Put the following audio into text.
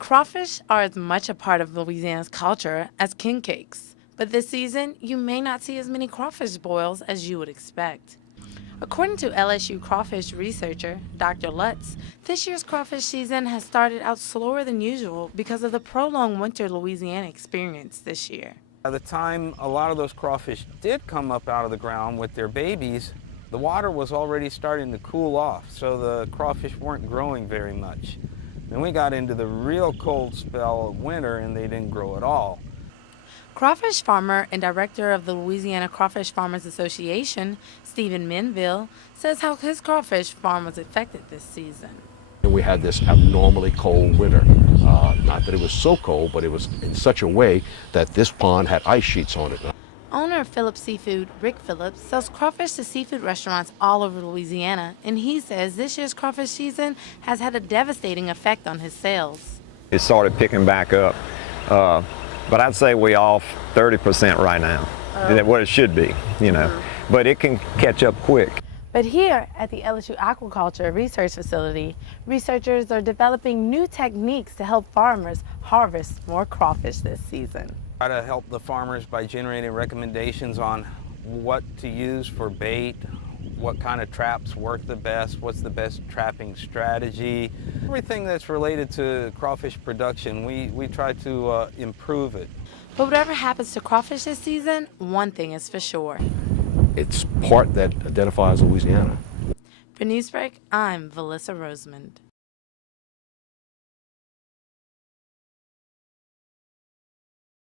Crawfish are as much a part of Louisiana's culture as king cakes, but this season you may not see as many crawfish boils as you would expect. According to LSU crawfish researcher Dr. Lutz, this year's crawfish season has started out slower than usual because of the prolonged winter Louisiana experienced this year. By the time a lot of those crawfish did come up out of the ground with their babies, the water was already starting to cool off, so the crawfish weren't growing very much. Then we got into the real cold spell of winter and they didn't grow at all. Crawfish farmer and director of the Louisiana Crawfish Farmers Association, Stephen Menville, says how his crawfish farm was affected this season. And we had this abnormally cold winter. Not that it was so cold, but it was in such a way that this pond had ice sheets on it. Owner of Phillips Seafood, Rick Phillips, sells crawfish to seafood restaurants all over Louisiana, and he says this year's crawfish season has had a devastating effect on his sales. It started picking back up, but I'd say we off 30% right now, what it should be, you know, but it can catch up quick. But here at the LSU Aquaculture Research Facility, researchers are developing new techniques to help farmers harvest more crawfish this season. Try to help the farmers by generating recommendations on what to use for bait, what kind of traps work the best, what's the best trapping strategy. Everything that's related to crawfish production, we try to improve it. But whatever happens to crawfish this season, one thing is for sure. It's part that identifies Louisiana. For Newsbreak, I'm Valissa Rosemond.